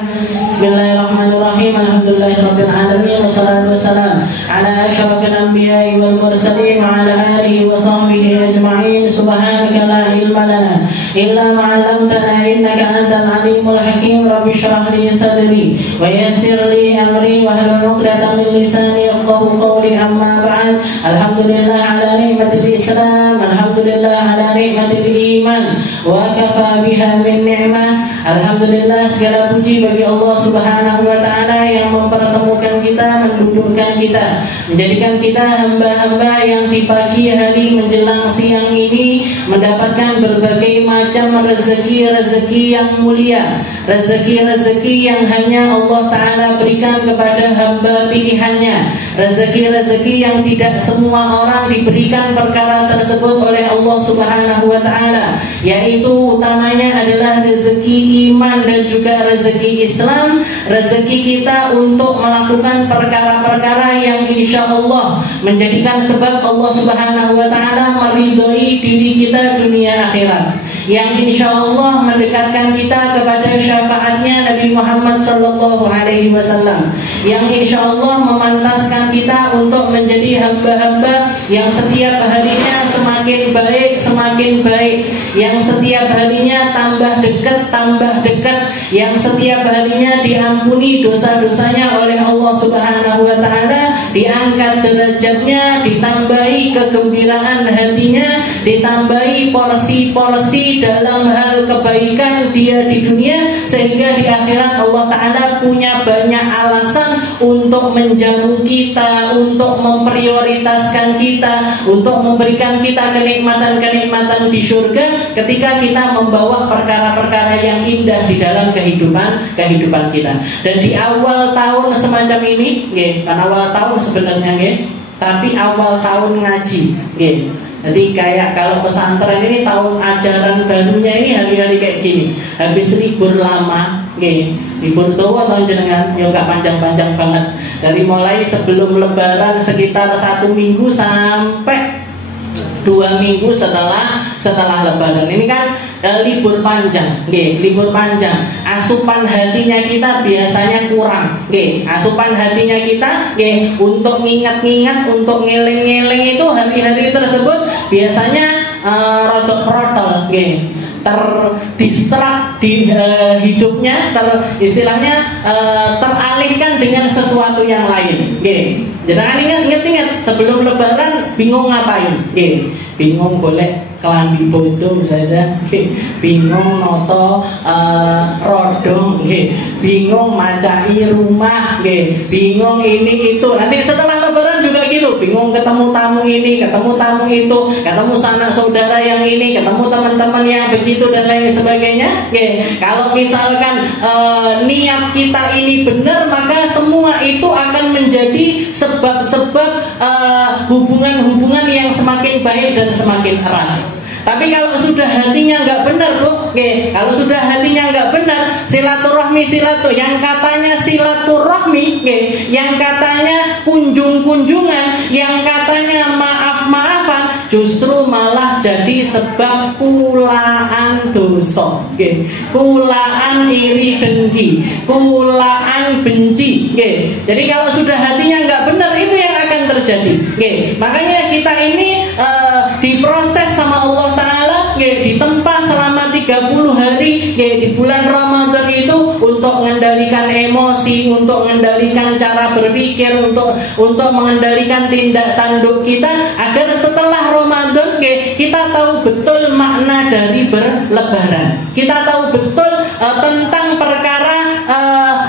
Bismillahirrahmanirrahim. Alhamdulillahirabbil alamin wassalatu wassalamu ala asyrafil anbiya'i wal mursalin wa ala alihi wa sahbihi ajma'in. Subhanaka la ilma lana illa ma 'allamtana innaka antal alimul hakim. Rabbi shrah li sadri wa yassir li amri wa hlul 'uqdatam min lisani yafqahu qawli. Amma ba'd. Alhamdulillah ala ni'matil Islam, alhamdulillah ala ni'matil iman, wa kafa biha min ni'mah. Alhamdulillah, segala puji bagi Allah Subhanahu wa ta'ala yang mempertemukan kita, mendudukkan kita, menjadikan kita hamba-hamba yang di pagi hari menjelang siang ini mendapatkan berbagai macam rezeki-rezeki yang mulia, rezeki-rezeki yang hanya Allah Ta'ala berikan kepada hamba pilihannya, rezeki-rezeki yang tidak semua orang diberikan perkara tersebut oleh Allah Subhanahu wa ta'ala, yaitu utamanya adalah rezeki iman dan juga rezeki Islam, rezeki kita untuk melakukan perkara-perkara yang insya Allah menjadikan sebab Allah Subhanahu wa ta'ala meridhoi diri kita dunia akhirat, yang insya Allah mendekatkan kita kepada syafaatnya Nabi Muhammad sallallahu alaihi wasallam, yang insya Allah memantaskan kita untuk menjadi hamba-hamba yang setiap harinya semakin baik, yang setiap harinya tambah dekat, yang setiap harinya diampuni dosa-dosanya oleh Allah Subhanahu wa ta'ala, diangkat derajatnya, ditambahi kegembiraan hatinya, ditambahi porsi-porsi dalam hal kebaikan dia di dunia, sehingga di akhirat Allah Ta'ala punya banyak alasan untuk menjamu kita, untuk memprioritaskan kita, untuk memberikan kita kenikmatan-kenikmatan di surga ketika kita membawa perkara-perkara yang indah di dalam kehidupan kita. Dan di awal tahun semacam ini, kan awal tahun sebenarnya, tapi awal tahun ngaji, jadi kayak kalau pesantren ini tahun ajaran barunya ini hari-hari kayak gini, habis libur lama, libur tua tahun jenengan, ya nggak panjang-panjang banget, dari mulai sebelum lebaran sekitar 1 minggu sampai 2 minggu setelah lebaran. Ini kan libur panjang, libur panjang. Asupan hatinya kita biasanya kurang, asupan hatinya kita, untuk ngingat-ngingat, untuk ngeleng-ngeleng itu hari-hari tersebut biasanya rodok protol, terdistrak di hidupnya, istilahnya teralihkan dengan sesuatu yang lain. Jangan ingat sebelum lebaran bingung ngapain? Bingung boleh kelambi bodoh saja, bingung noto rodong, bingung macai rumah, bingung ini itu. Nanti setelah lebaran juga gitu, bingung ketemu tamu ini, ketemu tamu itu, ketemu sanak saudara yang ini, ketemu teman-teman yang begitu dan lain sebagainya. Kalau misalkan niat kita ini benar, maka semua itu akan menjadi sebab-sebab hubungan-hubungan yang semakin baik dan semakin erat. Tapi kalau sudah hatinya nggak benar, kalau sudah hatinya nggak benar, silaturahmi yang katanya silaturahmi, yang katanya kunjung-kunjungan, yang katanya maaf-maafan, justru malah jadi sebab kulaan dosa, kulaan iri dengki, kulaan benci. Jadi kalau sudah hatinya nggak benar, itu yang akan terjadi. Makanya kita ini diproses sama Allah Ta'ala, ditempa selama 30 hari di bulan Ramadan itu untuk mengendalikan emosi, untuk mengendalikan cara berpikir, untuk mengendalikan tindak tanduk kita, agar setelah Ramadan kita tahu betul makna dari berlebaran. Kita tahu betul tentang perkara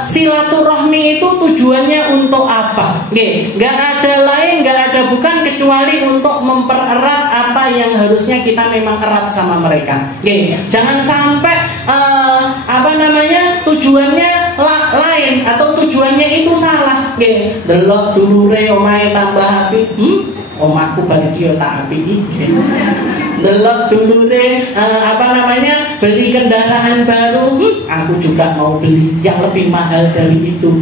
silaturahmi itu tujuannya untuk apa. Gak ada lain, gak ada bukan kecuali untuk mempererat apa yang harusnya kita memang erat sama mereka. Jangan sampai tujuannya lain atau tujuannya itu salah. Delok dulure omahe tambah apik, omahku bagi yo tak apik. Delok dulure beli kendaraan baru, aku juga mau beli yang lebih mahal dari itu.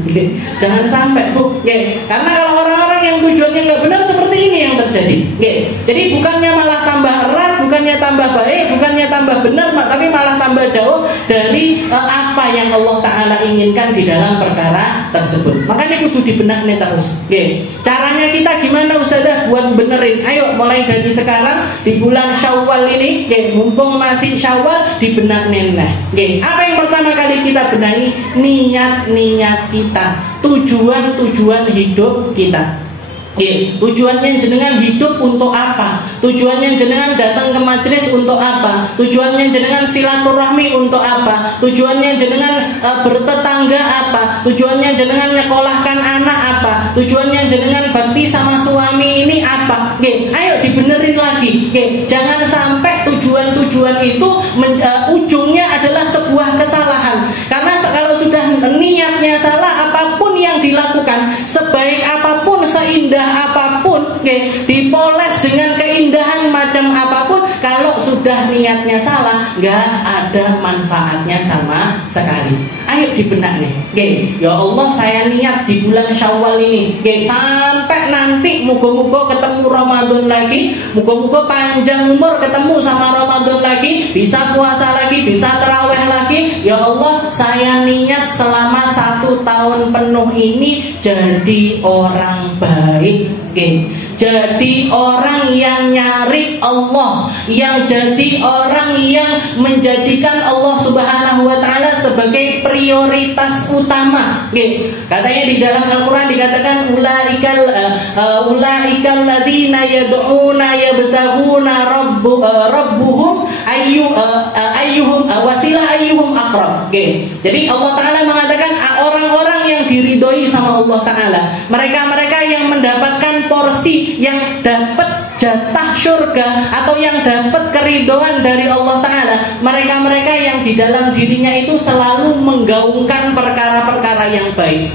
Jangan sampai, Bu. Karena kalau orang-orang yang tujuannya nggak benar, seperti ini yang terjadi. Jadi bukannya malah tambah erat, bukan bukannya tambah baik, bukannya tambah benar, tapi malah tambah jauh dari apa yang Allah Ta'ala inginkan di dalam perkara tersebut. Makanya kudu dibenakne terus. Caranya kita gimana Ustazah buat benerin? Ayo mulai dari sekarang di bulan Syawal ini, mumpung masih Syawal, dibenakne. Apa yang pertama kali kita benahi? Niat-niat kita, tujuan-tujuan hidup kita. Tujuannya jenengan hidup untuk apa? Tujuannya jenengan datang ke majelis untuk apa? Tujuannya jenengan silaturahmi untuk apa? Tujuannya jenengan bertetangga apa? Tujuannya jenengan nyekolahkan anak apa? Tujuannya jenengan bakti sama suami ini apa? Ayo dibenerin lagi. Jangan sampai tujuan-tujuan itu ujungnya adalah sebuah kesalahan. Karena kalau sudah niatnya salah, apapun yang dilakukan, sebaik apapun, seindah apapun, dipoles dengan keindahan macam apapun, kalau sudah niatnya salah, nggak ada manfaatnya sama sekali. Ayo dibenaknya. Ya Allah, saya niat di bulan Syawal ini, sampai nanti muga-muga ketemu Ramadan lagi, muga-muga panjang umur ketemu sama Ramadan lagi, bisa puasa lagi, bisa tarawih lagi. Ya Allah, saya niat selama 1 tahun penuh ini jadi orang baik. Jadi orang yang nyari Allah, yang jadi orang yang menjadikan Allah Subhanahu wa Ta'ala sebagai prioritas utama. Katanya di dalam Al-Quran dikatakan ulaikal ladzina yad'una yabtaghuna rabbuhum ayyuhum wasilah ayyuhum aqrab. Jadi Allah Ta'ala mengatakan orang-orang yang diridhoi sama Allah Ta'ala, mereka-mereka yang mendapatkan porsi, yang dapat jatah surga atau yang dapat keridhaan dari Allah Ta'ala, mereka-mereka yang di dalam dirinya itu selalu menggaungkan perkara-perkara yang baik.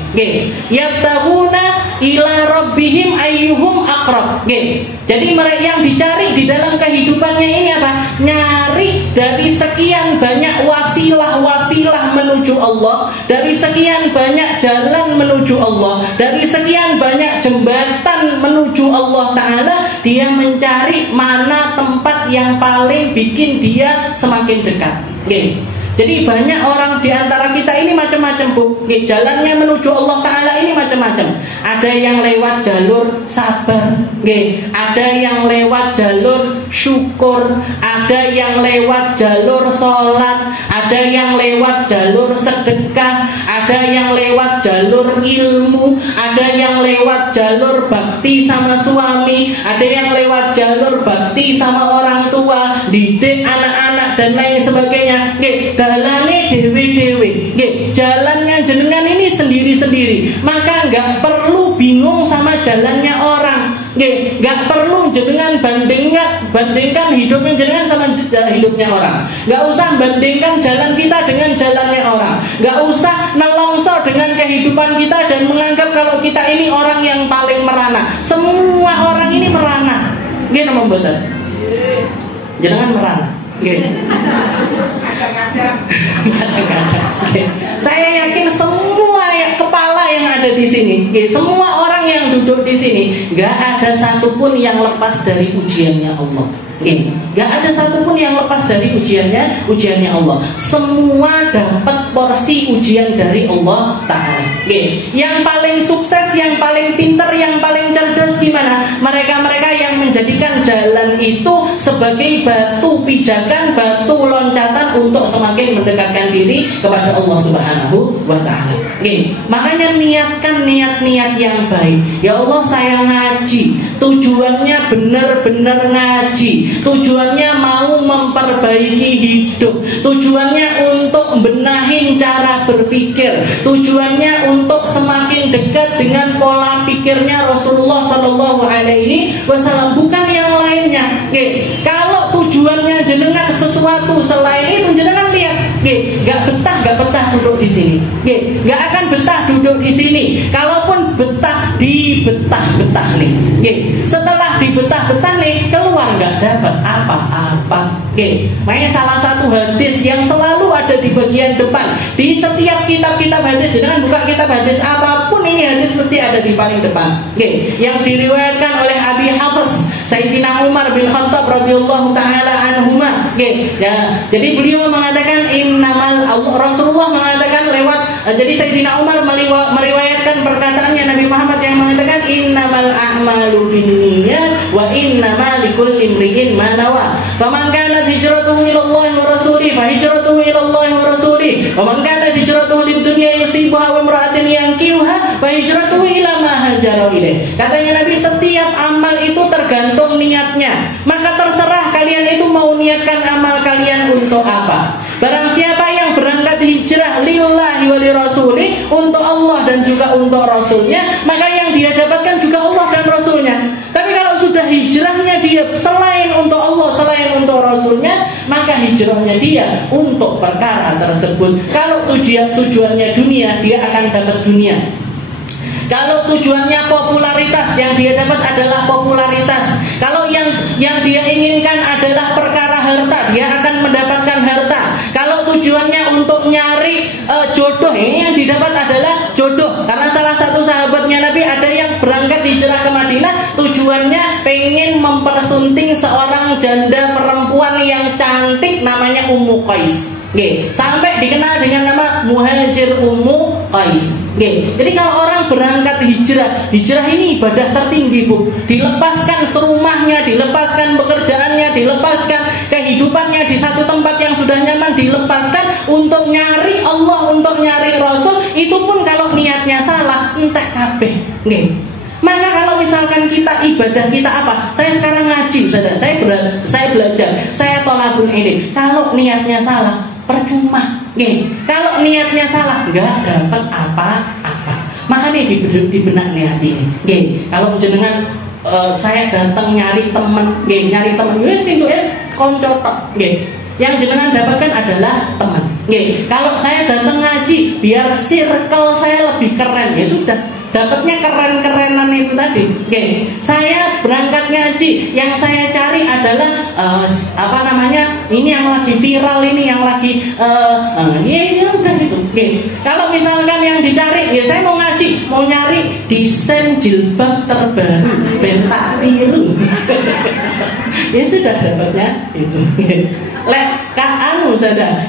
Yabtaghuna ila rabbihim ayyuhum aqrab. Jadi mereka yang dicari di dalam kehidupannya ini apa? Nyari dari sekian banyak wasilah-wasilah menuju Allah, dari sekian banyak jalan menuju Allah, dari sekian banyak jembatan menuju Allah Ta'ala, dia mencari mana tempat yang paling bikin dia semakin dekat. Jadi banyak orang di antara kita ini macam-macam, Bu. Jalannya menuju Allah Ta'ala ini macam-macam. Ada yang lewat jalur sabar, ada yang lewat jalur syukur, ada yang lewat jalur sholat, ada yang lewat jalur sedekah, ada yang lewat jalur ilmu, ada yang lewat jalur bakti sama suami, ada yang lewat jalur bakti sama orang tua, didik anak-anak dan lain sebagainya. Dalane dewe-dewe, jalannya jenengan ini sendiri-sendiri. Maka nggak perlu bingung sama jalannya orang, nggak perlu jenengan bandingkan hidupnya jenengan sama hidupnya orang. Nggak usah bandingkan jalan kita dengan jalannya orang. Nggak usah nelongso dengan kehidupan kita dan menganggap kalau kita ini orang yang paling merana. Semua orang ini merana. Gimana membuatnya? Jangan merana. Saya yakin semua kepala yang ada di sini, semua orang yang duduk di sini, nggak ada satupun yang lepas dari ujiannya Allah. Gak ada satupun yang lepas dari ujiannya Allah. Semua dapat porsi ujian dari Allah Ta'ala. Yang paling sukses, yang paling pintar, yang paling cerdas gimana? Mereka-mereka yang menjadikan jalan itu sebagai batu pijakan, batu loncatan untuk semakin mendekatkan diri kepada Allah Subhanahu wa Ta'ala. Makanya niatkan niat-niat yang baik. Ya Allah, saya ngaji, tujuannya benar-benar ngaji, tujuannya mau memperbaiki hidup, tujuannya untuk benahin cara berpikir, tujuannya untuk semakin dekat dengan pola pikirnya Rasulullah Shallallahu Alaihi Wasallam, bukan yang lainnya. Kalau tujuannya jenengan sesuatu selain itu, jenengan lihat, gak betah duduk di sini, gak akan betah duduk di sini. Kalaupun betah, dibetah-betah nih. Setelah dibetah-betah nih, keluar gak dapat apa-apa. Makanya salah satu hadis yang selalu ada di bagian depan di setiap kitab-kitab hadis, jangan buka kitab hadis apapun, ini hadis mesti ada di paling depan. Yang diriwayatkan oleh Abi Hafs Sayyidina Umar bin Khattab radhiyallahu taala anhuma. Ya, jadi beliau mengatakan Rasulullah mengatakan lewat jadi Sayyidina Umar meriwayatkan perkataannya Nabi Muhammad yang mengatakan innamal a'malu binniyat wa innamal likulli imri'in ma nawa. Faman kanat hijratuhu ila Allah wa rasulih fa hijratuhu ila Allah wa rasulih. Wa man kanat hijratuhu lid dunya yusibuha wa imra'atin yankihuha fa hijratuhu ila ma hajara ilaih. Katanya Nabi, setiap amal itu tergantung niatnya. Maka terserah kalian itu mau niatkan amal kalian untuk apa. Barang siapa yang berangkat hijrah lillahi wa lirasuli, untuk Allah dan juga untuk Rasulnya, maka yang dia dapatkan juga Allah dan Rasulnya. Tapi kalau sudah hijrahnya dia selain untuk Allah, selain untuk Rasulnya, maka hijrahnya dia untuk perkara tersebut. Kalau tujuannya dunia, dia akan dapat dunia. Kalau tujuannya popularitas, yang dia dapat adalah popularitas. Kalau yang dia inginkan adalah perkara harta, dia akan mendapatkan harta. Kalau tujuannya untuk nyari jodoh, ini yang didapat adalah jodoh. Karena salah satu sahabatnya Nabi ada yang berangkat hijrah ke Madinah, tujuannya pengen mempersunting seorang janda perempuan yang cantik namanya Ummu Qais. Sampai dikenal dengan nama Muhajir Ummu Qais. Jadi kalau orang berangkat hijrah ini ibadah tertinggi, Bu. Dilepaskan serumahnya, dilepaskan pekerjaannya, dilepaskan kehidupannya di satu tempat yang sudah nyaman, dilepaskan untuk nyari Allah, untuk nyari Rasul. Itu pun kalau niatnya salah, entek kabeh. Maka kalau misalkan kita ibadah kita apa? Saya sekarang ngaji, saya belajar, saya thalabul ilm. Kalau niatnya salah, percuma. Kalau niatnya salah, nggak dapat apa-apa. Makanya di benak hati ini. Kalau jenengan saya datang nyari teman, wis itu konco tok. Yang jenengan dapatkan adalah teman. Kalau saya datang ngaji, biar circle saya lebih keren, ya sudah. Dapatnya keren-kerenan itu tadi. Saya berangkat ngaji, yang saya cari adalah ini yang lagi viral, ini yang lagi ya udah gitu. Kalau misalkan yang dicari, ya saya mau ngaji, mau nyari desain jilbab terbaru, bentak biru. Ya sudah dapatnya itu.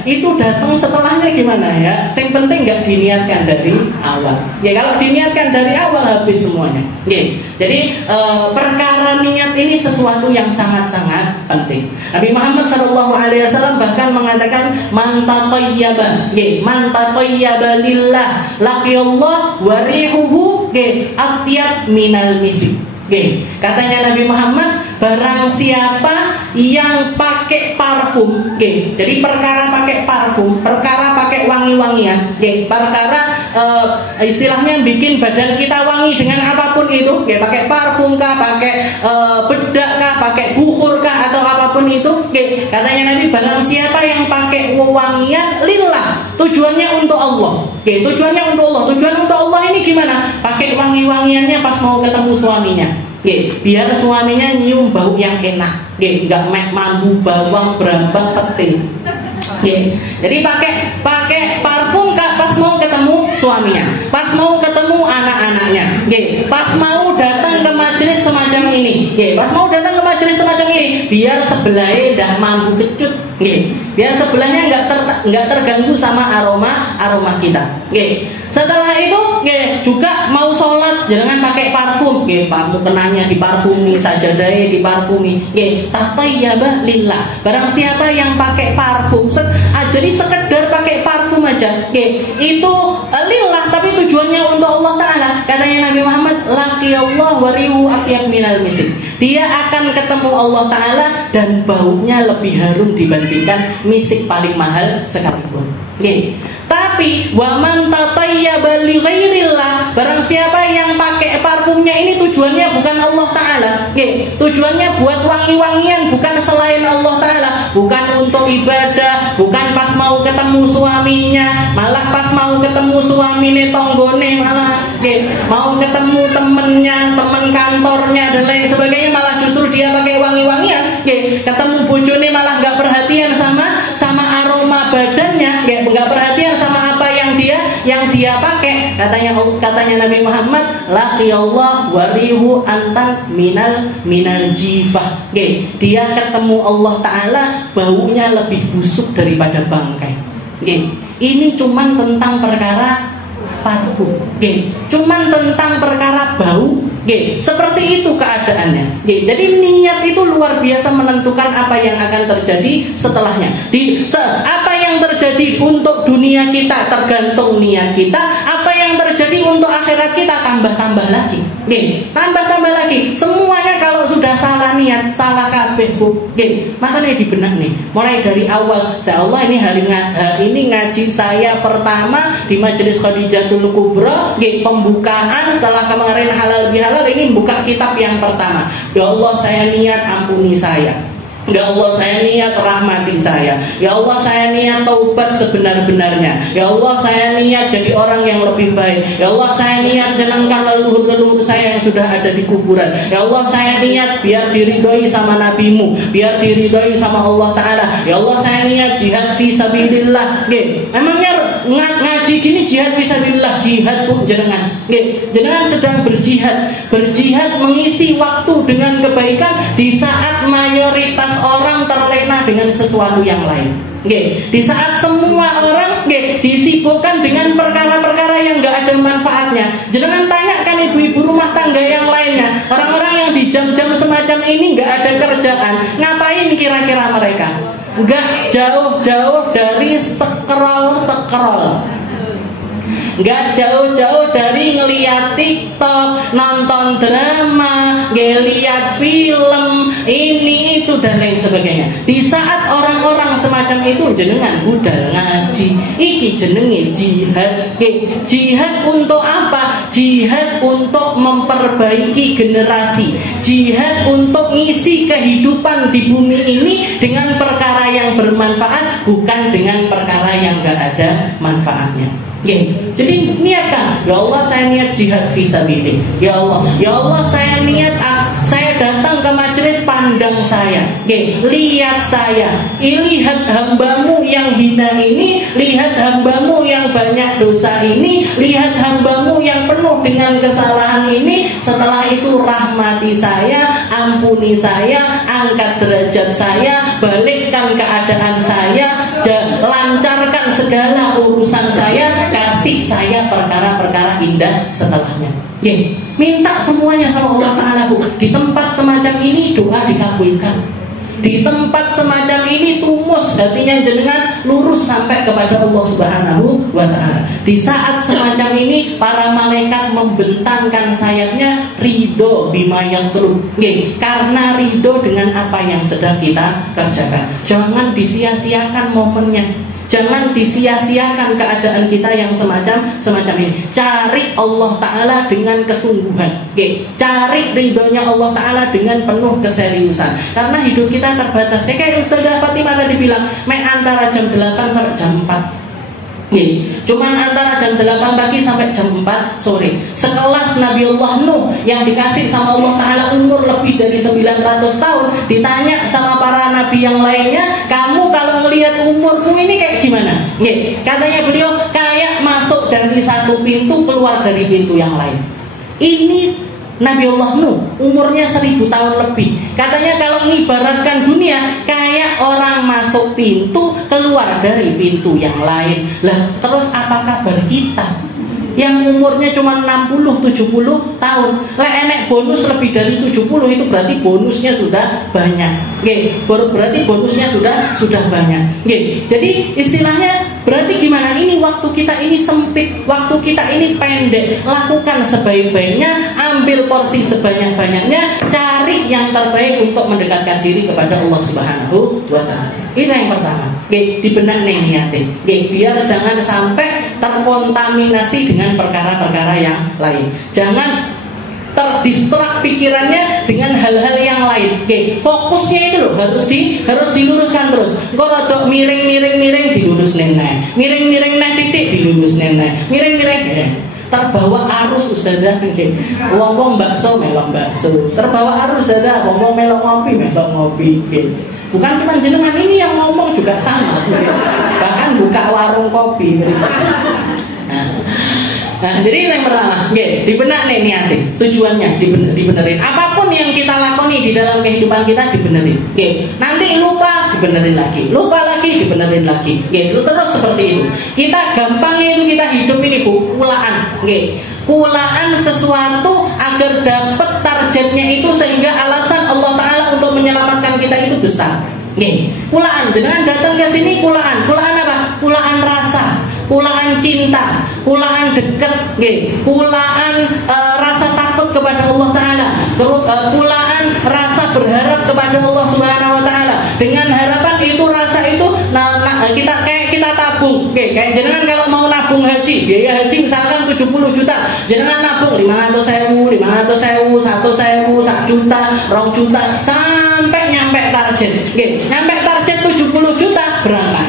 Itu datang setelahnya gimana ya? Yang penting nggak diniatkan dari awal. Kalau diniatkan dari awal habis semuanya. Jadi perkara niat ini sesuatu yang sangat-sangat penting. Nabi Muhammad SAW bahkan mengatakan man tatayyaba lillah laqiyallah wa rihuhu atyab minal misik. Katanya Nabi Muhammad, barang siapa yang pakai parfum, jadi perkara pakai parfum, perkara pakai wangi-wangian, perkara istilahnya bikin badan kita wangi dengan apapun itu, pakai parfum kah, pakai bedak kah, pakai bukhur kah, atau apapun itu, katanya Nabi, barang siapa yang pakai wangian lillah, tujuannya untuk Allah. Tujuannya untuk Allah. Tujuan untuk Allah ini gimana? Pakai wangi-wangiannya pas mau ketemu suaminya. Biar suaminya nyium bau yang enak. Enggak mambu bawang, berambang, peting. Jadi pakai parfum kak pas mau ketemu suaminya, pas mau ketemu anak-anaknya, pas mau datang ke majelis semacam ini, pas mau datang ke majelis semacam ini, biar sebelahnya tidak mampu kecut, biar sebelahnya nggak terganggu sama aroma kita. Setelah itu juga mau sholat jangan pakai parfum, mukenanya diparfumi, sajadahnya diparfumi, tatayyaba lillah. Barang siapa yang pakai parfum, jadi sekedar pakai parfum aja, itu lillah, tapi tujuannya untuk Allah Ta'ala. Katanya Nabi Muhammad, laqiyallah wa rihu atyab minal misik. Dia akan ketemu Allah Ta'ala dan baunya lebih harum dibandingkan misik paling mahal sekalipun. Tapi waman tatayyaba li ghairillah, barang siapa yang pakai parfumnya ini tujuannya bukan Allah Ta'ala, tujuannya buat wangi-wangian, bukan selain Allah Ta'ala, bukan untuk ibadah, bukan pas mau ketemu suaminya, malah pas mau ketemu suamine tonggone, malah mau ketemu temennya, temen kantornya dan lain sebagainya, malah justru dia pakai wangi-wangian, ketemu bojone malah nggak perhatian sama aroma badannya, nggak perhatian sama apa yang dia pakai. pakai katanya Nabi Muhammad, laqiyallah warihu antan minal jifah. Dia ketemu Allah Ta'ala baunya lebih busuk daripada bangkai. Ini cuman tentang perkara parfum, cuman tentang perkara bau, seperti itu keadaannya. Jadi niat itu luar biasa menentukan apa yang akan terjadi setelahnya. Apa yang terjadi untuk dunia kita tergantung niat kita, apa yang terjadi untuk akhirat kita tambah-tambah lagi, tambah-tambah lagi. Semuanya kalau sudah salah niat, salah kabeh, makanya di benak nih. Mulai dari awal, Allah ini hari ini ngaji saya pertama di Majelis Khadijatul Kubra, pembukaan setelah kemarin halal bihalal, ini buka kitab yang pertama. Ya Allah, saya niat ampuni saya. Ya Allah, saya niat rahmati saya. Ya Allah, saya niat taubat sebenar-benarnya. Ya Allah, saya niat jadi orang yang lebih baik. Ya Allah, saya niat jenengkan leluhur-leluhur saya yang sudah ada di kuburan. Ya Allah, saya niat biar diridhoi sama nabimu, biar diridhoi sama Allah Ta'ala. Ya Allah, saya niat jihad fi sabilillah. Emangnya ngaji gini jihad fi sabilillah? Jihad pun jenengan. Jenengan sedang berjihad mengisi waktu dengan kebaikan di saat mayoritas orang terlena dengan sesuatu yang lain. Di saat semua orang disibukkan dengan perkara-perkara yang gak ada manfaatnya. Jangan tanyakan ibu-ibu rumah tangga yang lainnya, orang-orang yang di jam-jam semacam ini gak ada kerjaan, ngapain kira-kira mereka? Gak jauh-jauh dari scroll, gak jauh-jauh dari ngeliat TikTok, nonton drama, ngeliat film, ini itu dan lain sebagainya. Di saat orang-orang semacam itu jenengan budal ngaji, iki jenenge jihad. Jihad untuk apa? Jihad untuk memperbaiki generasi, jihad untuk ngisi kehidupan di bumi ini dengan perkara yang bermanfaat, bukan dengan perkara yang gak ada manfaatnya. Jadi niatkan, ya Allah, saya niat jihad fisabilillah. Ya Allah, saya niat, saya datang ke majelis, pandang saya, lihat saya, lihat hambamu yang hina ini, lihat hambamu yang banyak dosa ini, lihat hambamu yang penuh dengan kesalahan ini. Setelah itu rahmati saya, ampuni saya, angkat derajat saya, balikkan keadaan saya, lancarkan segala urusan saya, kasih saya perkara-perkara indah setelahnya. Minta semuanya sama Allah Ta'ala, Bu. Di tempat semacam ini doa dikabulkan. Di tempat semacam ini tumus hatinya jenengan, lurus sampai kepada Allah Subhanahu wa Ta'ala. Di saat semacam ini para malaikat membentangkan sayapnya, ridho bima yatlub, karena ridho dengan apa yang sedang kita kerjakan. Jangan disia-siakan momennya, jangan disia-siakan keadaan kita yang semacam ini. Cari Allah Ta'ala dengan kesungguhan, cari ridhonya Allah Ta'ala dengan penuh keseriusan. Karena hidup kita terbatas. Kayak Ustazah Fatimah tadi bilang, antara jam 8 sampai jam 4. Cuman antara jam 8 pagi sampai jam 4 sore. Sekelas Nabiullah Nuh yang dikasih sama Allah Ta'ala umur lebih dari 900 tahun, ditanya sama para nabi yang lainnya, kamu kalau melihat umurmu ini kayak gimana? Katanya beliau, kayak masuk dari satu pintu, keluar dari pintu yang lain. Ini Nabiullah Nuh umurnya 1000 tahun lebih. Katanya kalau mengibaratkan dunia, kayak orang masuk pintu, keluar dari pintu yang lain. Lah terus apa kabar kita yang umurnya cuma 60-70 tahun? Lah enek bonus lebih dari 70, itu berarti bonusnya sudah banyak. Berarti bonusnya sudah banyak. Jadi istilahnya berarti gimana? Ini waktu kita ini sempit, waktu kita ini pendek. Lakukan sebaik-baiknya, ambil porsi sebanyak-banyaknya, cari yang terbaik untuk mendekatkan diri kepada Allah Subhanahu wa Ta'ala. Ini yang pertama. Di benak niatin. Biar jangan sampai terkontaminasi dengan perkara-perkara yang lain. Jangan terdistrak pikirannya dengan hal-hal yang lain. Fokusnya itu loh harus diluruskan terus. Engko rada miring dilurus nene. Miring titik dilurus nene. Miring terbawa arus Ustazah. Wong-wong bakso melok bakso. Terbawa arus Ustazah, wong melok ngopi melok ngopi. Bukan cuma jenengan ini yang ngomong juga sama. Bahkan buka warung kopi. Nah, jadi yang pertama, dibenak nih niatin, tujuannya dibenerin. Apapun yang kita lakoni di dalam kehidupan kita dibenerin. Nanti lupa dibenerin lagi, lupa lagi dibenerin lagi. Terus seperti itu. Kita gampangnya itu kita hidup ini kulaan. Kulaan sesuatu agar dapat targetnya itu sehingga alasan Allah Ta'ala untuk menyelamatkan kita itu besar. Kulaan, jangan datang ke sini kulaan. Kulaan apa? Kulaan rasa, kulaan cinta, kulaan dekat, kulaan rasa takut kepada Allah Ta'ala, kulaan rasa berharap kepada Allah Subhanahu Wa Ta'ala. Dengan harapan itu, rasa itu, kita tabung, kayak jenengan kalau mau nabung haji, biaya haji misalkan 70 juta, jenengan nabung 500.000, 1 juta, 2 juta, sampai nyampe target, nyampe target 70 juta berangkat.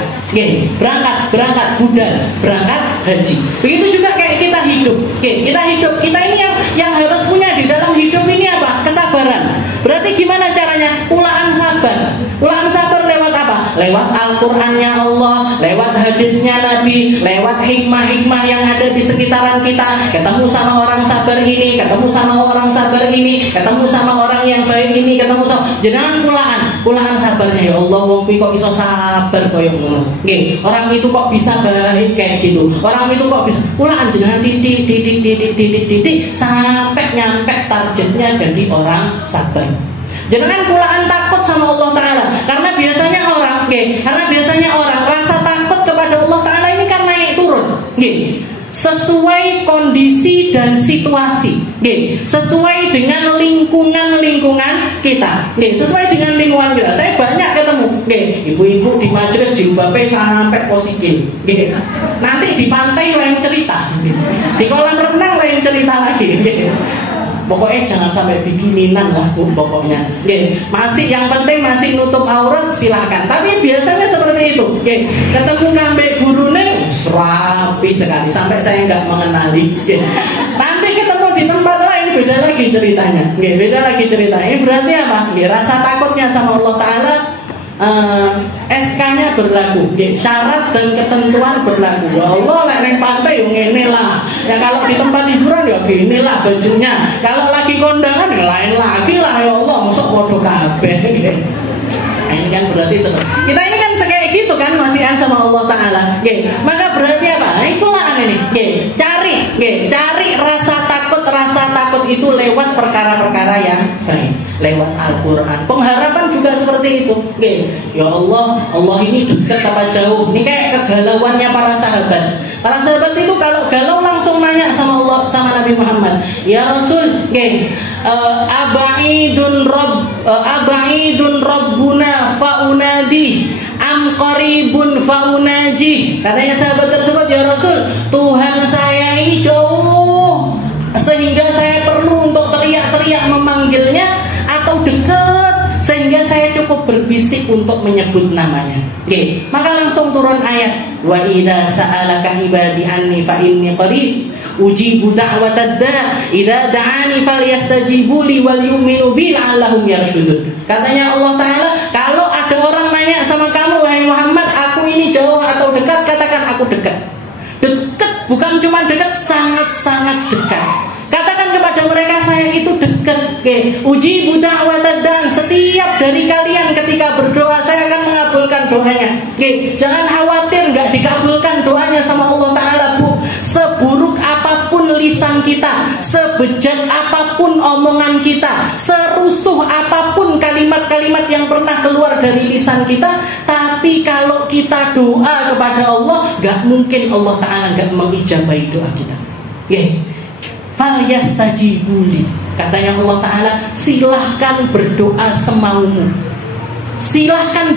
Berangkat budal, berangkat haji. Begitu juga kayak kita hidup. Kita ini yang harus punya di dalam hidup ini apa? Kesabaran. Berarti gimana caranya? Kulaan sabar. Kulaan sabar lewat apa? Lewat Al-Qur'annya Allah, lewat hadisnya Nabi, lewat hikmah-hikmah yang ada di sekitaran kita. Ketemu sama orang sabar ini, ketemu sama orang sabar ini, ketemu sama orang yang baik ini, ketemu sama jenengan kulaan sabarnya. Ya Allah, wong kuwi kok iso sabar koyo ngono. Orang itu kok bisa baik kayak gitu. Orang itu kok bisa kulaan jenengan titik sampai nyampe targetnya jadi orang sabar. Jangan kulaan takut sama Allah Ta'ala. Karena biasanya orang rasa takut kepada Allah Ta'ala ini kan naik turun. Sesuai kondisi dan situasi, sesuai dengan lingkungan kita, sesuai dengan lingkungan kita. Saya banyak ketemu, ibu-ibu di majelis jilbabnya sampai positif, nanti di pantai lain cerita, di kolam renang lain cerita lagi. Pokoknya jangan sampai bikininan lah Bu, pokoknya. Masih yang penting masih nutup aurat silahkan. Tapi biasanya seperti itu. Ketemu ngambek gurune rapi sekali sampai saya nggak mengenali. Nanti ketemu di tempat lain beda lagi ceritanya. Berarti apa? Rasa takutnya sama Allah Ta'ala, SK-nya berlaku, syarat dan ketentuan berlaku. Ya Allah, lek pantai yang ngene lah. Ya kalau di tempat hiburan ya gini lah bajunya. Kalau lagi kondangan ya lain lagi lah. Ya Allah, masuk bodoh kabeh. Nah, ini kan berarti kita ini kan kayak gitu kan masihan sama Allah Ta'ala. Maka berarti apa? Itulah ini. Cari rasa takut itu lewat perkara-perkara yang baik, lewat Al-Quran. Pengharapan juga seperti itu. Ya Allah ini dekat apa jauh? Ini kayak kegalauannya para sahabat. Para sahabat itu kalau galau langsung nanya sama Allah, sama Nabi Muhammad. Ya Rasul, abaidun rabbuna faunadi am qaribun faunaji. Katanya sahabat tersebut, ya Rasul, Tuhan saya ini jauh sehingga saya perlu untuk teriak-teriak memanggilnya, atau dekat sehingga saya cukup berbisik untuk menyebut namanya. Maka langsung turun ayat, wa idza sa'alaka ibadi anni fa inni qarib ujibu da'watad da' idza da'ani falyastajibu li wal yu'minu bi la'allahum yarshudun. Katanya Allah Ta'ala, kalau ada orang nanya sama kamu, wahai Muhammad, aku ini jauh atau dekat, katakan aku dekat. Dekat, bukan cuma dekat, sangat-sangat dekat. Katakan kepada mereka, saya itu dekat. Uji budak watadan, setiap dari kalian ketika berdoa saya akan mengabulkan doanya. Jangan khawatir nggak dikabulkan doanya sama Allah Ta'ala, Bu. Seburuk apapun lisan kita, sebejat apapun omongan kita, serusuh apapun kalimat-kalimat yang pernah keluar dari lisan kita, tapi kalau kita doa kepada Allah, nggak mungkin Allah Ta'ala nggak mengijabahi doa kita. Falyastajibuli, katanya Allah Ta'ala, silahkan berdoa semaumu. Silahkan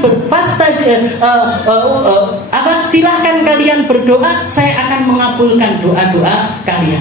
silahkan kalian berdoa, saya akan mengabulkan doa-doa kalian.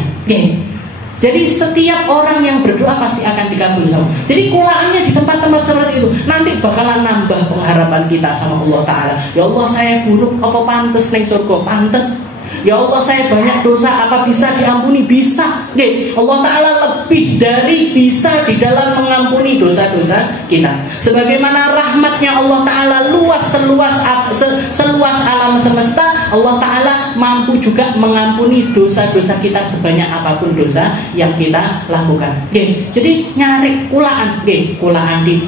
Jadi setiap orang yang berdoa pasti akan dikabul sama. Jadi kulaannya di tempat-tempat seperti itu nanti bakalan nambah pengharapan kita sama Allah Ta'ala. Ya Allah, saya buruk, apa pantes ning surga? Pantes. Ya Allah, saya banyak dosa, apa bisa diampuni? Bisa. Nggih, Allah Ta'ala lebih dari bisa di dalam mengampuni dosa-dosa kita. Sebagaimana rahmatnya Allah Ta'ala luas seluas alam semesta, Allah Ta'ala mampu juga mengampuni dosa-dosa kita sebanyak apapun dosa yang kita lakukan. Nggih, jadi nyari kulaan, nggih, kulaan di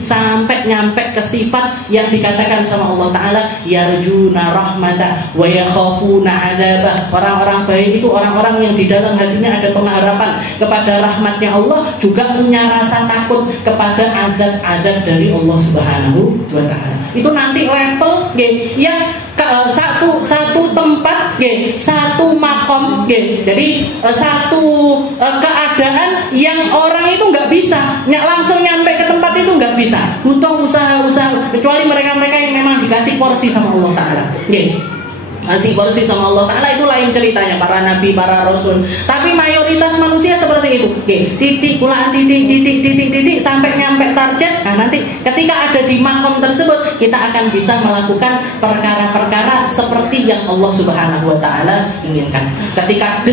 sampai nyampe ke sifat yang dikatakan sama Allah Ta'ala, yarjuna rahmata wa yakhafuna adzabah. Orang-orang baik itu orang-orang yang di dalam hatinya ada pengharapan kepada rahmatnya Allah, juga punya rasa takut kepada azab-azab dari Allah Subhanahu wa Ta'ala. Itu nanti level yang satu tempat, satu makom, jadi satu keadaan yang orang itu nggak bisa langsung nyampe ke tempat itu, nggak bisa, butuh usaha-usaha, kecuali mereka-mereka yang memang dikasih porsi sama Allah Ta'ala. Kasih porsi sama Allah Ta'ala itu lain ceritanya, para nabi, para rasul. Tapi mayoritas manusia seperti itu. Titik, kulaan titik sampai nyampe target. Nah, nanti ketika ada di makom tersebut, kita akan bisa melakukan perkara-perkara seperti yang Allah Subhanahu wa Ta'ala inginkan. Ketika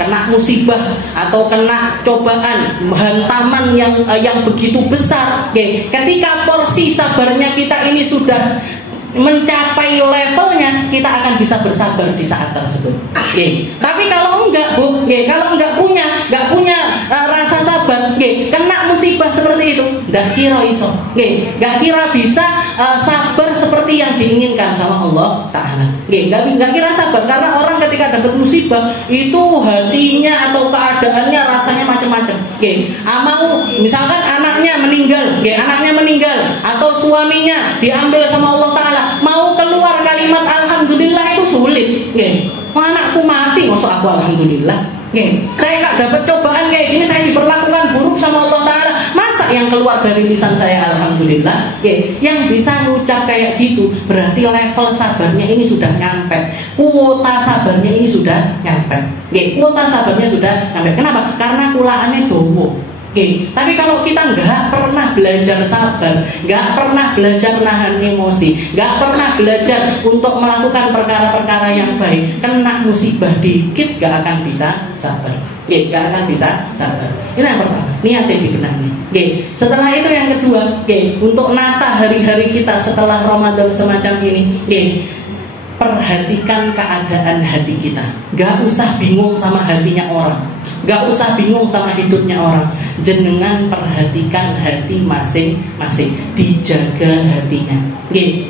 kena musibah atau kena cobaan, hantaman yang begitu besar, ketika porsi sabarnya kita ini sudah mencapai levelnya, kita akan bisa bersabar di saat tersebut. Tapi kalau enggak, Bu, kalau enggak punya rasa sabar, kena musibah seperti itu, enggak kira iso, enggak kira bisa sabar seperti yang diinginkan sama Allah Ta'ala. Enggak kira sabar, karena orang ketika dapat musibah itu hatinya atau keadaannya rasanya macam-macam. Mau misalkan anaknya meninggal atau suaminya diambil sama Allah Ta'ala, mau keluar kalimat alhamdulillah itu sulit. Anakku mati, masuk aku alhamdulillah. Saya gak dapat cobaan kayak gini, saya diperlakukan buruk sama Allah Ta'ala, masa yang keluar dari lisan saya alhamdulillah? Yang bisa ngucap kayak gitu berarti level sabarnya ini sudah nyampe, kuota sabarnya ini sudah nyampe. Kuota sabarnya sudah nyampe. Kenapa? Karena kulaannya dowo. Tapi kalau kita nggak pernah belajar sabar, nggak pernah belajar nahan emosi, nggak pernah belajar untuk melakukan perkara-perkara yang baik, kena musibah dikit nggak akan bisa sabar. Nggak akan bisa sabar. Ini yang pertama, niatnya dibenahi. Setelah itu yang kedua, untuk nata hari-hari kita setelah Ramadan semacam ini, perhatikan keadaan hati kita. Gak usah bingung sama hatinya orang, gak usah bingung sama hidupnya orang. Jenengan perhatikan hati masing-masing, dijaga hatinya.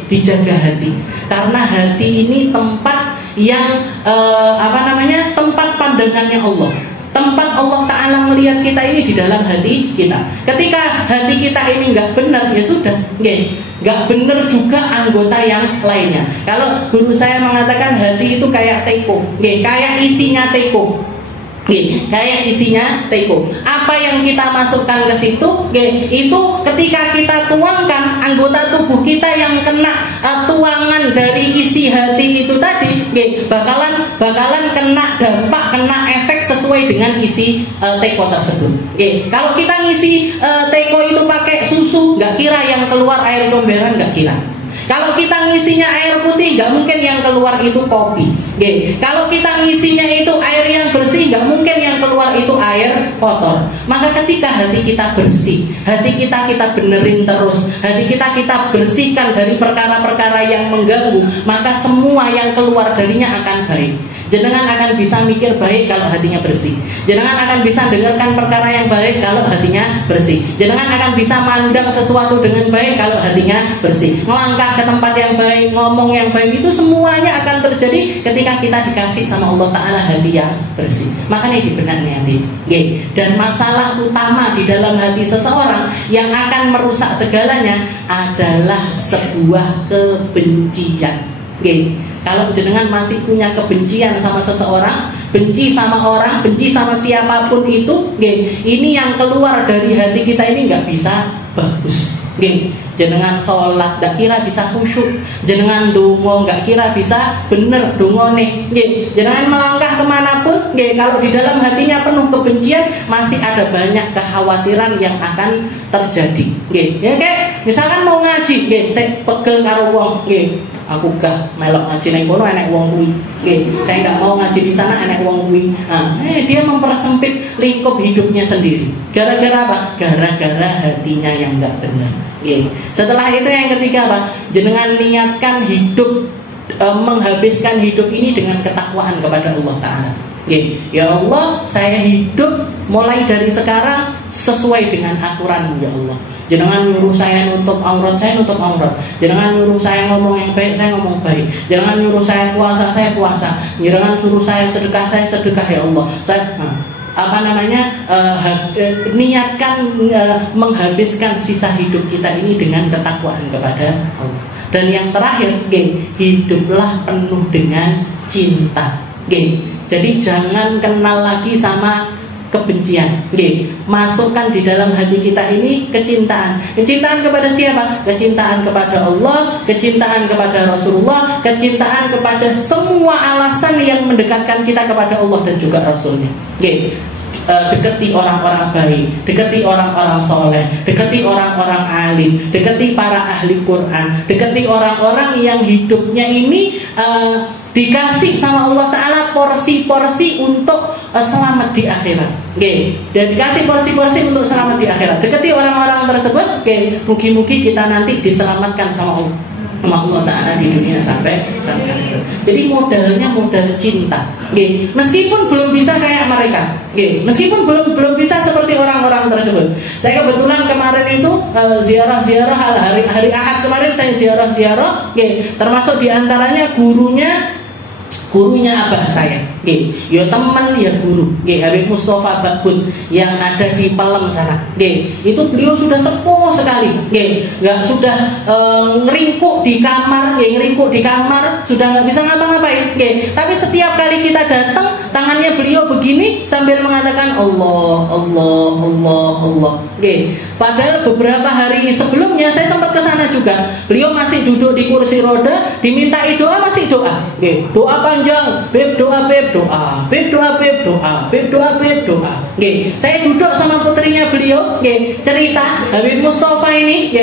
Dijaga hati, karena hati ini tempat yang tempat pandangannya Allah. Tempat Allah Ta'ala melihat kita ini di dalam hati kita. Ketika hati kita ini nggak benar, ya sudah, nggak benar juga anggota yang lainnya. Kalau guru saya mengatakan hati itu kayak teko, kayak isinya teko. Kayak isinya teko. Apa yang kita masukkan ke situ, itu ketika kita tuangkan, anggota tubuh kita yang kena tuangan dari isi hati itu tadi, bakalan kena dampak, kena efek sesuai dengan isi teko tersebut. Kalau kita ngisi teko itu pakai susu, nggak kira yang keluar air comberan, nggak kira. Kalau kita ngisinya air putih, nggak mungkin yang keluar itu kopi. Kalau kita ngisinya itu air yang bersih, nggak mungkin yang keluar itu air kotor. Maka ketika hati kita bersih, hati kita benerin terus, hati kita bersihkan dari perkara-perkara yang mengganggu, maka semua yang keluar darinya akan baik. Jenengan akan bisa mikir baik kalau hatinya bersih. Jenengan akan bisa dengarkan perkara yang baik kalau hatinya bersih. Jenengan akan bisa mandang sesuatu dengan baik kalau hatinya bersih. Melangkah ke tempat yang baik, ngomong yang baik, itu semuanya akan terjadi ketika kita dikasih sama Allah Ta'ala hati yang bersih. Makanya dibenahi hati. Dan masalah utama di dalam hati seseorang yang akan merusak segalanya adalah sebuah kebencian. Kalau jenengan masih punya kebencian sama seseorang, benci sama orang, benci sama siapapun itu, ini yang keluar dari hati kita ini nggak bisa bagus. Jenengan sholat nggak kira bisa khusyuk, jenengan dongo nggak kira bisa bener dongone. Jenengan melangkah kemanapun, kalau di dalam hatinya penuh kebencian, masih ada banyak kekhawatiran yang akan terjadi. Kayak misalkan mau ngaji, saya pegel karo wong, aku gak melok ngaji nang kono enek wong kuwi. Nggih, saya enggak mau ngaji di sana enek wong kuwi. Nah, dia mempersempit lingkup hidupnya sendiri. Gara-gara apa? Gara-gara hatinya yang enggak benar. Nggih. Setelah itu yang ketiga apa? Jenengan niatkan hidup menghabiskan hidup ini dengan ketakwaan kepada Allah Ta'ala. Ya Allah, saya hidup mulai dari sekarang sesuai dengan aturan-Mu ya Allah. Jangan nyuruh saya nutup aurat, saya nutup aurat. Jangan nyuruh saya ngomong yang baik, saya ngomong baik. Jangan nyuruh saya puasa, saya puasa. Jangan suruh saya sedekah ya Allah. Niatkan menghabiskan sisa hidup kita ini dengan ketakwaan kepada Allah. Dan yang terakhir, hiduplah penuh dengan cinta. Jadi jangan kenal lagi sama kebencian. Masukkan di dalam hati kita ini kecintaan. Kecintaan kepada siapa? Kecintaan kepada Allah, kecintaan kepada Rasulullah, kecintaan kepada semua alasan yang mendekatkan kita kepada Allah dan juga Rasulnya. Dekati orang-orang baik, dekati orang-orang soleh, dekati orang-orang alim, dekati para ahli Quran, dekati orang-orang yang hidupnya ini dikasih sama Allah Ta'ala porsi-porsi untuk selamat di akhirat. Dan dikasih porsi-porsi untuk selamat di akhirat. Dekati orang-orang tersebut, mugi-mugi kita nanti diselamatkan sama Allah Ta'ala di dunia sampai akhirat. Jadi modalnya modal cinta. Meskipun belum bisa kayak mereka, meskipun belum bisa seperti orang-orang tersebut. Saya kebetulan kemarin itu ziarah hari Ahad kemarin saya ziarah, termasuk diantaranya gurunya abah saya, ya teman ya guru, Habib Mustafa Bakbun yang ada di Pelem sana, itu beliau sudah sepuh sekali, nggak sudah ngeringkuk di kamar, sudah nggak bisa ngapa-ngapain, tapi setiap kali kita datang tangannya beliau begini sambil mengatakan Allah. Padahal beberapa hari sebelumnya saya sempat ke sana juga, beliau masih duduk di kursi roda, dimintai doa masih doa, doa panjang, Beb doa, Beb doa, Beb doa, Beb doa, Beb doa, Beb doa. Saya duduk sama putrinya beliau, cerita Habib Mustafa ini,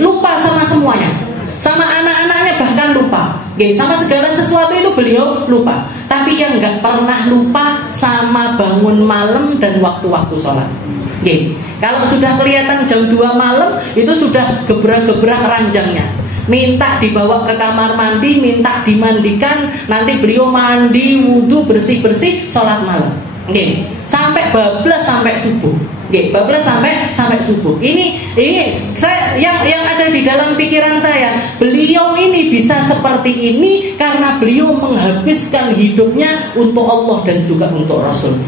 lupa sama semuanya, sama anak-anaknya bahkan lupa, sama segala sesuatu itu beliau lupa. Tapi yang nggak pernah lupa sama bangun malam dan waktu-waktu sholat. Kalau sudah kelihatan jam 2 malam itu sudah gebrak-gebrak ranjangnya, minta dibawa ke kamar mandi, minta dimandikan, nanti beliau mandi, wudu, bersih-bersih, sholat malam. Sampai bablas sampai subuh. Bablas sampai subuh. Ini saya yang ada di dalam pikiran saya, beliau ini bisa seperti ini karena beliau menghabiskan hidupnya untuk Allah dan juga untuk Rasulnya.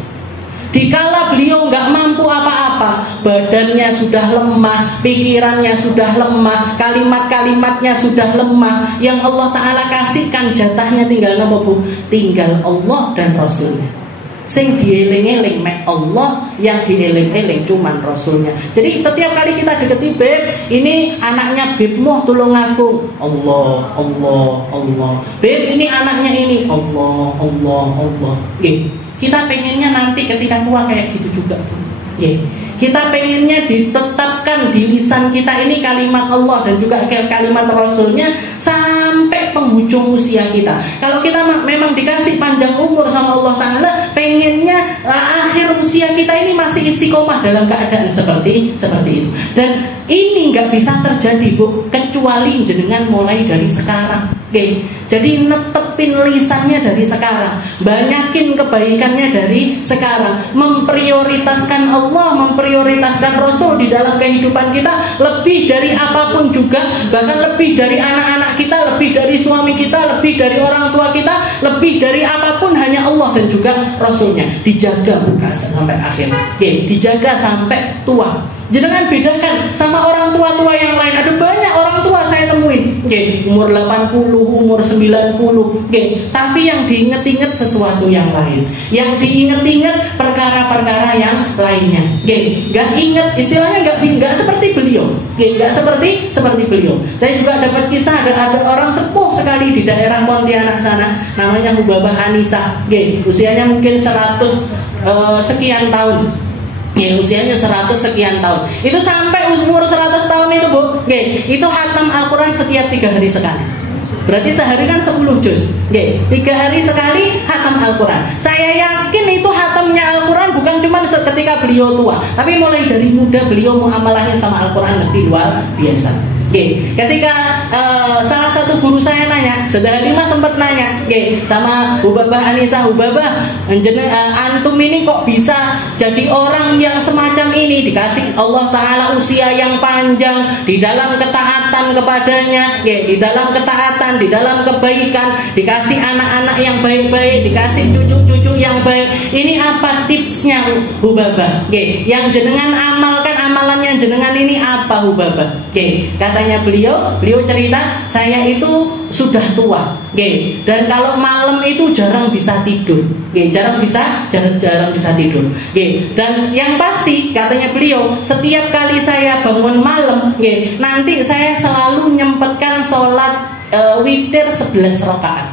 Dikala beliau nggak mampu apa-apa, badannya sudah lemah, pikirannya sudah lemah, kalimat-kalimatnya sudah lemah, yang Allah Ta'ala kasihkan jatahnya tinggal apa bu? Tinggal Allah dan Rasulnya. Sing dieling-eling mek Allah, yang dieling-eling cuman Rasulnya. Jadi setiap kali kita deketi Beb, ini anaknya Bebmu tolong aku, Allah. Beb ini anaknya ini, Allah. Kita pengennya nanti ketika tua kayak gitu juga, Kita pengennya ditetapkan di lisan kita ini kalimat Allah dan juga kalimat Rasulnya sampai penghujung usia kita. Kalau kita memang dikasih panjang umur sama Allah Ta'ala, pengennya akhir usia kita ini masih istiqomah dalam keadaan seperti itu. Dan ini nggak bisa terjadi bu, kecuali jenengan mulai dari sekarang. Jadi netepin lisannya dari sekarang, banyakin kebaikannya dari sekarang, memprioritaskan Allah, memprioritaskan Rasul di dalam kehidupan kita lebih dari apapun juga, bahkan lebih dari anak-anak kita, lebih dari suami kita, lebih dari orang tua kita, lebih dari apapun hanya Allah dan juga Rasulnya. Dijaga bukan sampai akhir, dijaga sampai tua. Jangan bedakan sama orang tua-tua yang lain. Ada banyak orang tua saya temuin, umur 80, umur 90, tapi yang diinget-inget sesuatu yang lain, yang diinget-inget perkara-perkara yang lainnya. Gak inget, istilahnya gak seperti beliau, gak seperti beliau. Saya juga dapat kisah ada orang sepuh sekali di daerah Pontianak sana, namanya Hubabah Anisa, usianya mungkin 100 sekian tahun. usianya 100 sekian tahun. Itu sampai umur 100 tahun itu Bu, itu khatam Al-Quran setiap 3 hari sekali. Berarti sehari kan 10 juz. 3 hari sekali khatam Al-Quran. Saya yakin itu khatamnya Al-Quran bukan cuma ketika beliau tua, tapi mulai dari muda beliau muamalahnya sama Al-Quran mesti luar biasa. Ketika salah satu guru saya nanya, Saudara Lima sempat nanya sama Hubabah Anissa, Hubabah, antum ini kok bisa jadi orang yang semacam ini, dikasih Allah Ta'ala usia yang panjang, di dalam ketaatan kepadanya, di dalam ketaatan, di dalam kebaikan, dikasih anak-anak yang baik-baik, dikasih cucu-cucu yang baik. Ini apa tipsnya Hubabah? Yang jenengan amalkan, amalan yang jenengan ini apa Hubabah? Katanya beliau cerita, saya itu sudah tua, dan kalau malam itu jarang bisa tidur, jarang bisa tidur, dan yang pasti katanya beliau, setiap kali saya bangun malam, nanti saya selalu nyempetkan sholat witir 11 rakaat,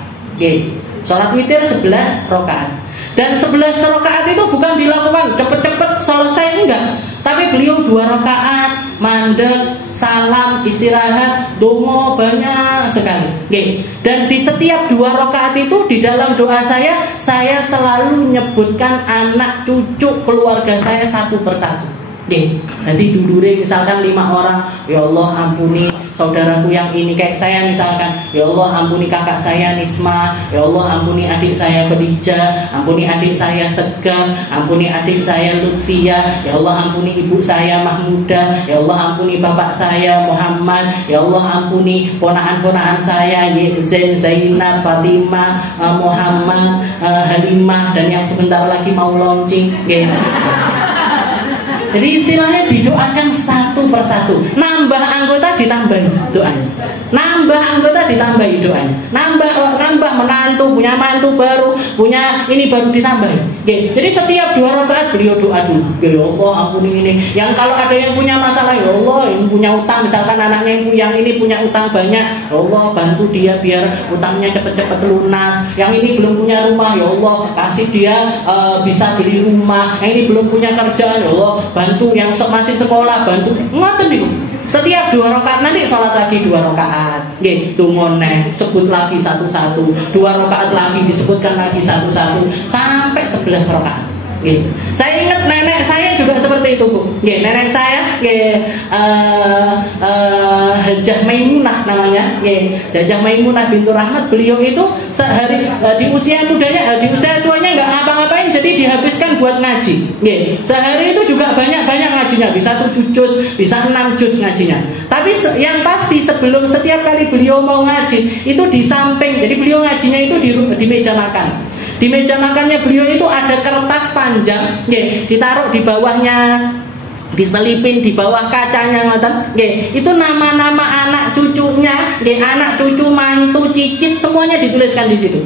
sholat witir 11 rakaat. Dan 11 rakaat itu bukan dilakukan cepet-cepet selesai, enggak. Tapi beliau 2 rakaat, mandek, salam, istirahat, dongo banyak sekali. Dan di setiap 2 rakaat itu di dalam doa saya selalu menyebutkan anak cucu keluarga saya satu persatu. Nanti dulure misalkan 5 orang, ya Allah ampuni saudaraku yang ini, kayak saya misalkan, ya Allah ampuni kakak saya Nisma, ya Allah ampuni adik saya Khadijah, ampuni adik saya Segan, ampuni adik saya Lutfia, ya Allah ampuni ibu saya Mahmuda, ya Allah ampuni bapak saya Muhammad, ya Allah ampuni ponakan-ponakan saya Zain, Zainab, Fatimah, Muhammad, Halimah, dan yang sebentar lagi mau launching. Jadi istilahnya didoakan satu persatu. Nambah anggota ditambahi doanya. Nambah anggota ditambahi doanya. Nambah menantu, punya mantu baru, punya ini baru ditambahi. Jadi setiap 2 rakaat beliau doa dulu. Ya Allah ampuni ini. Yang kalau ada yang punya masalah, ya Allah yang punya utang, misalkan anaknya yang ini punya utang banyak, ya Allah bantu dia biar utangnya cepat-cepat lunas. Yang ini belum punya rumah, ya Allah kasih dia bisa beli rumah. Yang ini belum punya kerjaan, ya Allah bantu. Yang masih sekolah bantu. Ngoten niku. Setiap 2 rakaat nanti sholat lagi 2 rakaat. Tungoneh sebut lagi satu-satu. 2 rakaat lagi disebutkan lagi satu-satu sampai 11 rakaat. Saya ingat nenek saya juga seperti itu Bu. Nenek saya Hajah Maimunah namanya. Hajah Maimunah bintu Rahmat. Beliau itu sehari di usia mudanya, di usia tuanya nggak ngapa-ngapain, jadi dihabiskan buat ngaji. Sehari itu juga banyak-banyak ngajinya, bisa 7 juz, bisa 6 juz ngajinya. Tapi yang pasti sebelum setiap kali beliau mau ngaji itu di samping, jadi beliau ngajinya itu di meja makan. Di meja makannya beliau itu ada kertas panjang, ditaruh di bawahnya, diselipin di bawah kacanya, ngoten. Itu nama-nama anak cucunya, anak cucu, mantu, cicit, semuanya dituliskan di situ.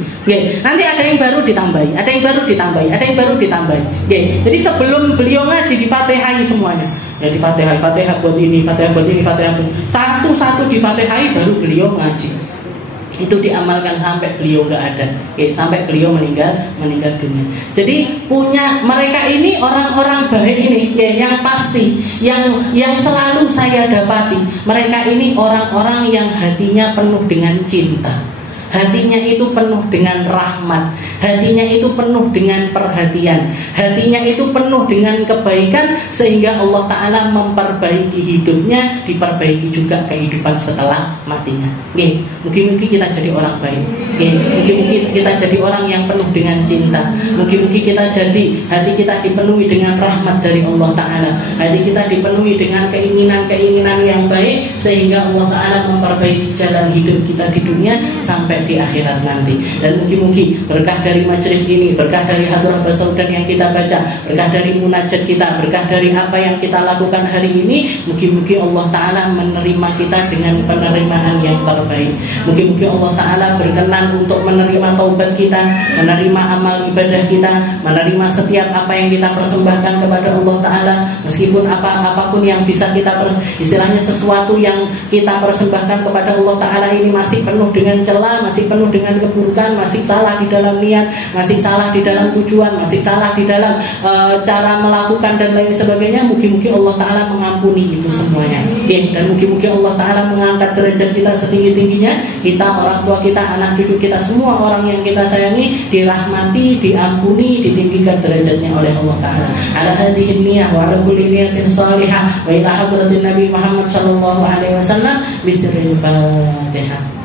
Nanti ada yang baru ditambahi, ada yang baru ditambahi, ada yang baru ditambahi. Jadi sebelum beliau ngaji difatihai semuanya. Ya difatihai, Fatihah buat ini, Fatihah buat ini, Fatihah buat ini. Satu-satu difatihai baru beliau ngaji. Itu diamalkan sampai beliau gak ada, sampai beliau meninggal dunia. Jadi punya mereka ini orang-orang baik ini, yang pasti, yang selalu saya dapati, mereka ini orang-orang yang hatinya penuh dengan cinta, hatinya itu penuh dengan rahmat, hatinya itu penuh dengan perhatian, hatinya itu penuh dengan kebaikan, sehingga Allah Ta'ala memperbaiki hidupnya, diperbaiki juga kehidupan setelah matinya. Mungkin kita jadi orang baik, mungkin kita jadi orang yang penuh dengan cinta, mungkin kita jadi hati kita dipenuhi dengan rahmat dari Allah Ta'ala, hati kita dipenuhi dengan keinginan-keinginan yang baik, sehingga Allah Ta'ala memperbaiki jalan hidup kita di dunia sampai di akhirat nanti. Dan mungkin berkah dari majelis ini, berkah dari Hadrat Basaudan yang kita baca, berkah dari munajat kita, berkah dari apa yang kita lakukan hari ini, mungkin Allah Ta'ala menerima kita dengan penerimaan yang terbaik. Mungkin Allah Ta'ala berkenan untuk menerima taubat kita, menerima amal ibadah kita, menerima setiap apa yang kita persembahkan kepada Allah Ta'ala, meskipun apapun yang bisa kita istilahnya sesuatu yang kita persembahkan kepada Allah Ta'ala ini masih penuh dengan celah, masih penuh dengan keburukan, masih salah di dalam niat, niat, masih salah di dalam tujuan, masih salah di dalam cara melakukan dan lain sebagainya, mungkin Allah Ta'ala mengampuni itu semuanya ya. Dan mungkin Allah Ta'ala mengangkat derajat kita setinggi-tingginya. Kita, orang tua kita, anak cucu kita, semua orang yang kita sayangi dirahmati, diampuni, ditinggikan derajatnya oleh Allah Ta'ala. Ala hadhihi niyah wa ala kulli niyatin salihah wa ila hadratin Nabi Muhammad sallallahu alaihi wasallam bisirril Fatihah.